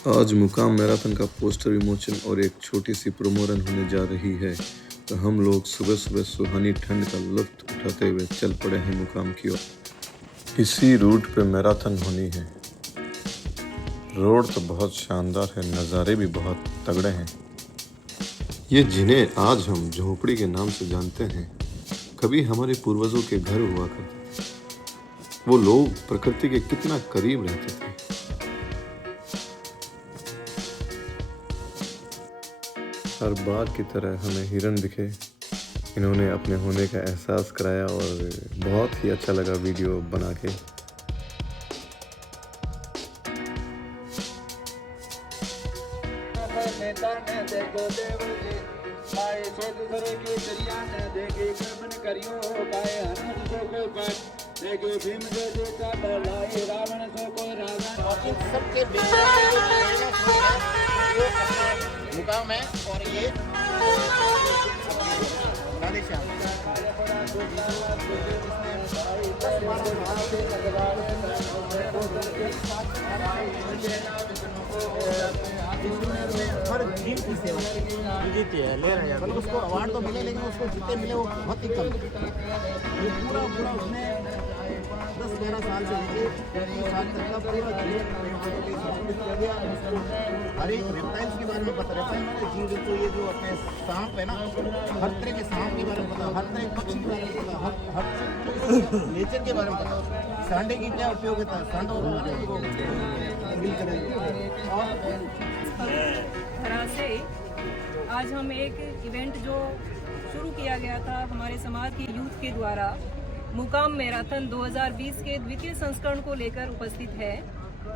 आज मुकाम मैराथन का पोस्टर विमोचन और एक छोटी सी प्रोमो रन होने जा रही है, तो हम लोग सुबह सुबह सुहानी ठंड का लुत्फ उठाते हुए चल पड़े हैं मुकाम की ओर। इसी रूट पे मैराथन होनी है। रोड तो बहुत शानदार है, नज़ारे भी बहुत तगड़े हैं। ये जिन्हें आज हम झोपड़ी के नाम से जानते हैं, कभी हमारे पूर्वजों के घर हुआ करते थे। वो लोग प्रकृति के कितना करीब रहते थे। हर बार की तरह हमें हिरन दिखे। इन्होंने अपने होने का एहसास कराया और बहुत ही अच्छा लगा वीडियो बना के। मुकाम है और ये हर दिन की सेवा जीती है, ले रहे हैं। उसको अवार्ड तो मिले, लेकिन उसको जितने मिले वो बहुत ही कम। ये पूरा उसने 10-11 साल से लेके 30 साल तक का पूरा किया गया। हर एक रेप्टाइल्स के बारे में पता रहता है। मैंने जीव जंतु, ये जो अपने सांप है ना, हर तरह के सांप के बारे में पता, हर तरह के पक्षी के बारे में पता, हर नेचर के बारे में पता। सांडे की क्या उपयोगिता है, सांडों को मिल करेंगे। तरह से आज हम एक इवेंट जो शुरू किया गया था हमारे समाज की यूथ के द्वारा, मुकाम मैराथन 2020 के द्वितीय संस्करण को लेकर उपस्थित है,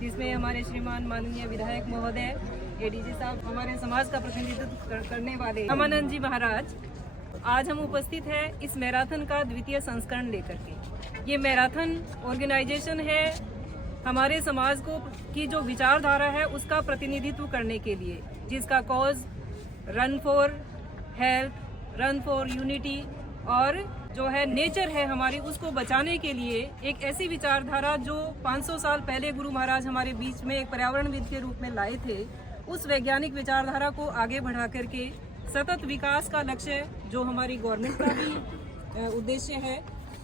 जिसमें हमारे श्रीमान माननीय विधायक महोदय, एडीजी साहब, हमारे समाज का प्रतिनिधित्व करने वाले रामानंद जी महाराज। आज हम उपस्थित हैं इस मैराथन का द्वितीय संस्करण लेकर के। ये मैराथन ऑर्गेनाइजेशन है हमारे समाज को की जो विचारधारा है उसका प्रतिनिधित्व करने के लिए, जिसका cause run for health, run for unity और जो है नेचर है हमारी, उसको बचाने के लिए एक ऐसी विचारधारा जो 500 साल पहले गुरु महाराज हमारे बीच में एक पर्यावरणविद के रूप में लाए थे, उस वैज्ञानिक विचारधारा को आगे बढ़ा करके सतत विकास का लक्ष्य जो हमारी गवर्नमेंट का भी उद्देश्य है,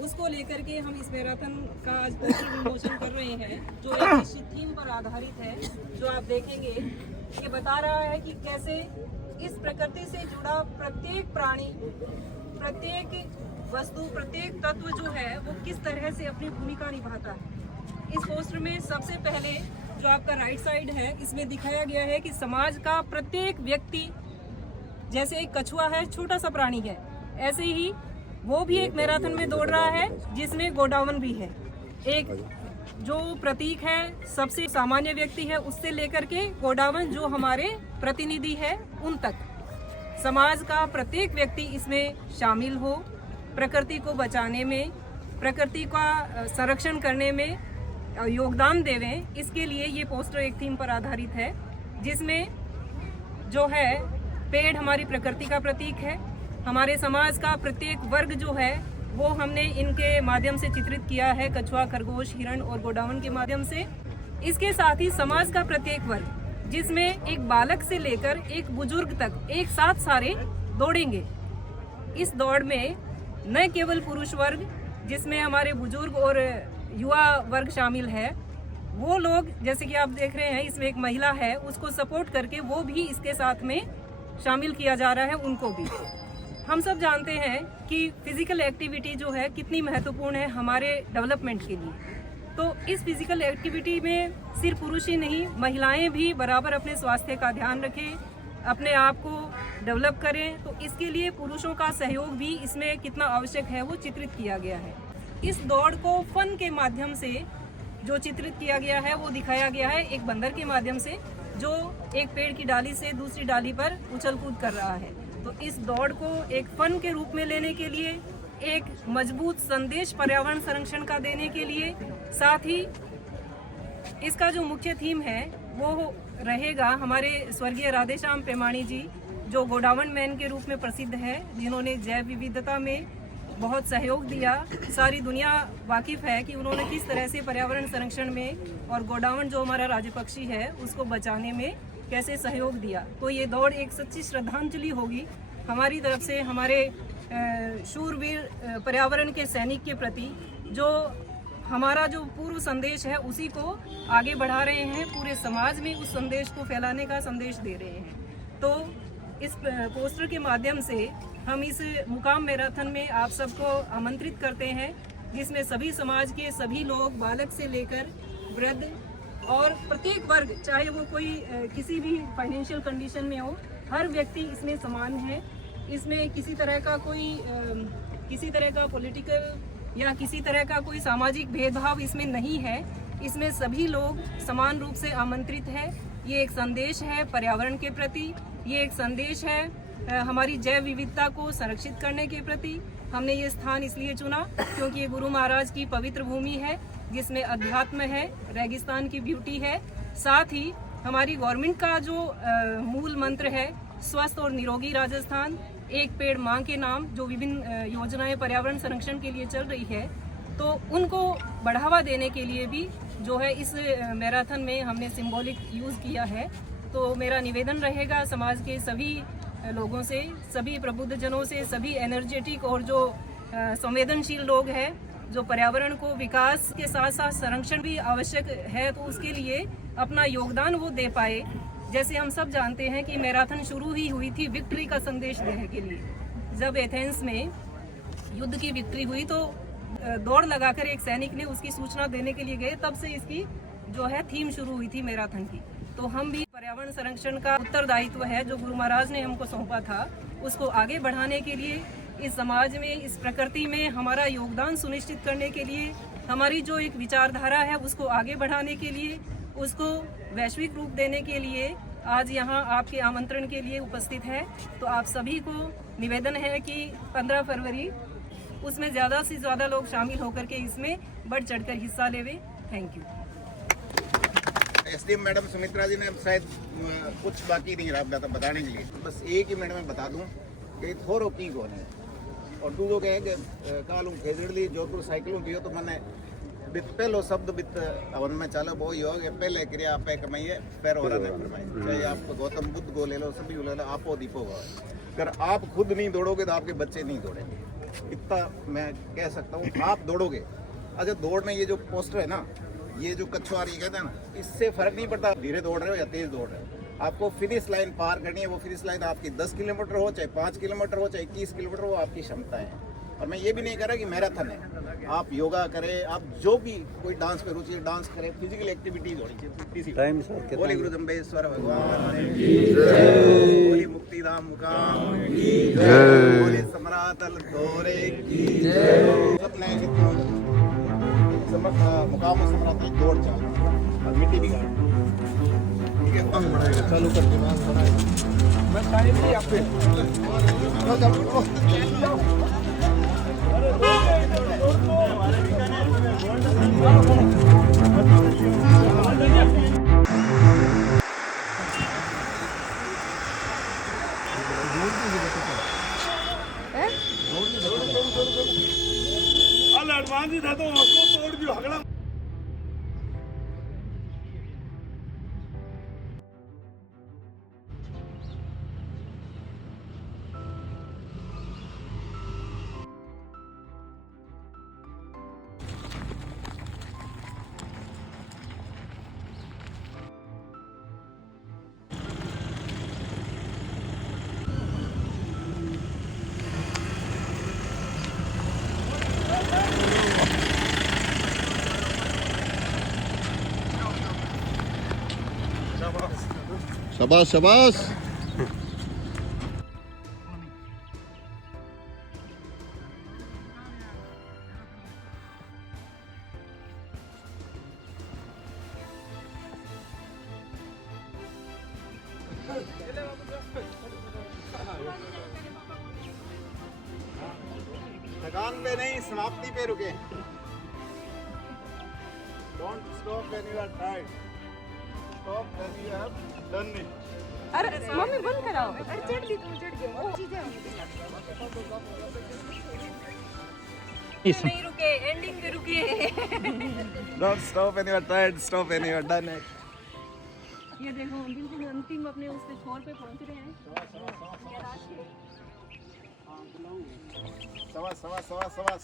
उसको लेकर के हम इस मैराथन का आज पोस्टर विमोचन कर रहे हैं, जो एक निश्चित थीम पर आधारित है। जो आप देखेंगे ये बता रहा है कि कैसे इस प्रकृति से जुड़ा प्रत्येक प्राणी, प्रत्येक वस्तु, प्रत्येक तत्व जो है वो किस तरह से अपनी भूमिका निभाता है। इस पोस्टर में सबसे पहले जो आपका राइट साइड है, इसमें दिखाया गया है कि समाज का प्रत्येक व्यक्ति, जैसे एक कछुआ है, छोटा सा प्राणी है, ऐसे ही वो भी एक मैराथन में दौड़ रहा है जिसमें गोडाउन भी है। एक जो प्रतीक है सबसे सामान्य व्यक्ति है, उससे लेकर के गोडाउन जो हमारे प्रतिनिधि है उन तक, समाज का प्रत्येक व्यक्ति इसमें शामिल हो, प्रकृति को बचाने में, प्रकृति का संरक्षण करने में योगदान देवें। इसके लिए ये पोस्टर एक थीम पर आधारित है, जिसमें जो है पेड़ हमारी प्रकृति का प्रतीक है। हमारे समाज का प्रत्येक वर्ग जो है वो हमने इनके माध्यम से चित्रित किया है, कछुआ, खरगोश, हिरण और गोडाउन के माध्यम से। इसके साथ ही समाज का प्रत्येक वर्ग, जिसमें एक बालक से लेकर एक बुजुर्ग तक एक साथ सारे दौड़ेंगे। इस दौड़ में न केवल पुरुष वर्ग, जिसमें हमारे बुजुर्ग और युवा वर्ग शामिल है, वो लोग जैसे कि आप देख रहे हैं इसमें एक महिला है, उसको सपोर्ट करके वो भी इसके साथ में शामिल किया जा रहा है, उनको भी। हम सब जानते हैं कि फिजिकल एक्टिविटी जो है कितनी महत्वपूर्ण है हमारे डेवलपमेंट के लिए। तो इस फिजिकल एक्टिविटी में सिर्फ पुरुष ही नहीं, महिलाएं भी बराबर अपने स्वास्थ्य का ध्यान रखें, अपने आप को डेवलप करें। तो इसके लिए पुरुषों का सहयोग भी इसमें कितना आवश्यक है वो चित्रित किया गया है। इस दौड़ को फन के माध्यम से जो चित्रित किया गया है वो दिखाया गया है एक बंदर के माध्यम से, जो एक पेड़ की डाली से दूसरी डाली पर उछल कूद कर रहा है। तो इस दौड़ को एक फन के रूप में लेने के लिए, एक मजबूत संदेश पर्यावरण संरक्षण का देने के लिए, साथ ही इसका जो मुख्य थीम है वो रहेगा हमारे स्वर्गीय राधेश्याम पेमाणी जी, जो गोडाउन मैन के रूप में प्रसिद्ध है, जिन्होंने जैव विविधता में बहुत सहयोग दिया। सारी दुनिया वाकिफ़ है कि उन्होंने किस तरह से पर्यावरण संरक्षण में और गोडावण जो हमारा राज्य पक्षी है उसको बचाने में कैसे सहयोग दिया। तो ये दौड़ एक सच्ची श्रद्धांजलि होगी हमारी तरफ से हमारे शूरवीर पर्यावरण के सैनिक के प्रति, जो हमारा जो पूर्व संदेश है उसी को आगे बढ़ा रहे हैं, पूरे समाज में उस संदेश को फैलाने का संदेश दे रहे हैं। तो इस पोस्टर के माध्यम से हम इस मुकाम मैराथन में आप सबको आमंत्रित करते हैं, जिसमें सभी समाज के सभी लोग, बालक से लेकर वृद्ध और प्रत्येक वर्ग, चाहे वो कोई किसी भी फाइनेंशियल कंडीशन में हो, हर व्यक्ति इसमें समान है। इसमें किसी तरह का पॉलिटिकल या किसी तरह का कोई सामाजिक भेदभाव इसमें नहीं है। इसमें सभी लोग समान रूप से आमंत्रित है। ये एक संदेश है पर्यावरण के प्रति, ये एक संदेश है हमारी जैव विविधता को संरक्षित करने के प्रति। हमने ये स्थान इसलिए चुना क्योंकि ये गुरु महाराज की पवित्र भूमि है, जिसमें अध्यात्म है, रेगिस्तान की ब्यूटी है। साथ ही हमारी गवर्नमेंट का जो मूल मंत्र है स्वस्थ और निरोगी राजस्थान, एक पेड़ मां के नाम, जो विभिन्न योजनाएं पर्यावरण संरक्षण के लिए चल रही है, तो उनको बढ़ावा देने के लिए भी जो है इस मैराथन में हमने सिंबॉलिक यूज़ किया है। तो मेरा निवेदन रहेगा समाज के सभी लोगों से, सभी प्रबुद्धजनों से, सभी एनर्जेटिक और जो संवेदनशील लोग हैं, जो पर्यावरण को विकास के साथ साथ संरक्षण भी आवश्यक है, तो उसके लिए अपना योगदान वो दे पाए। जैसे हम सब जानते हैं कि मैराथन शुरू ही हुई थी विक्ट्री का संदेश देने के लिए। जब एथेंस में युद्ध की विक्ट्री हुई तो दौड़ लगाकर एक सैनिक ने उसकी सूचना देने के लिए गए, तब से इसकी जो है थीम शुरू हुई थी मैराथन की। तो हम भी पर्यावरण संरक्षण का उत्तरदायित्व है जो गुरु महाराज ने हमको सौंपा था, उसको आगे बढ़ाने के लिए, इस समाज में, इस प्रकृति में हमारा योगदान सुनिश्चित करने के लिए, हमारी जो एक विचारधारा है उसको आगे बढ़ाने के लिए, उसको वैश्विक रूप देने के लिए आज यहाँ आपके आमंत्रण के लिए उपस्थित है। तो आप सभी को निवेदन है कि 15 फरवरी उसमें ज़्यादा से ज़्यादा लोग शामिल होकर के इसमें बढ़ चढ़कर हिस्सा लेवे। Thank you. SDM madam Sumitra ji ने शायद कुछ बाकी नहीं रहा था बताने के लिए, बस एक ही मिनट में बता दूं कि थोरो की कौन है और दूसरो कहे कि कालू खेजड़ी जोधपुर साइकिलों पियो तो मैंने बित पहलो शब्द बित हवन में चलो वो ही हो गया, पहले क्रिया आप कमाइए फिर हो रहा है। चाहे आप गौतम बुद्ध को ले लो, सभी को ले लो, आपो दीपो हो। अगर आप खुद नहीं दौड़ोगे तो आपके बच्चे नहीं दौड़ेंगे, इतना मैं कह सकता हूँ। आप दौड़ोगे, अच्छा दौड़ने ये जो पोस्टर है ना, ये जो कछुआर ये कहते हैं ना, इससे फर्क नहीं पड़ता धीरे दौड़ रहे हो या तेज दौड़ रहे हो। आपको फिनिश लाइन पार करनी है। वो फिनिश लाइन आपकी 10 किलोमीटर हो, चाहे 5 किलोमीटर हो, चाहे 21 किलोमीटर हो, आपकी क्षमता है। और मैं ये भी नहीं कह रहा कि मैराथन है, आप योगा करें, आप जो भी कोई डांस में रुचि डांस करें, फिजिकल एक्टिविटीज होनी चाहिए। बोले गुरु जम्बेश्वर भगवान की जय, बोले मुक्तिधाम मुकाम की जय, बोले समरातल दौरे की जय। अपने मुकाम समरातल दौड़ चल और मिट्टी भी गाड़, ठीक है, चालू करके मैं टाइम नहीं आप एडवांस था तो उसको तोड़ दियो अगला। शाबाश शाबाश। थकान पे नहीं, समाप्ति पे रुके। Don't stop when you are tired. Stop when you have done it. अरे मम्मी बंद कराओ। अरे चढ़ दी तुम, चढ़ गए। नहीं रुके, एंडिंग पे रुके। Don't stop when you are tired, stop when you are done. ये देखो हम बिल्कुल अंतिम अपने उस छोर पे पहुंच रहे हैं। कैलाश के। सवास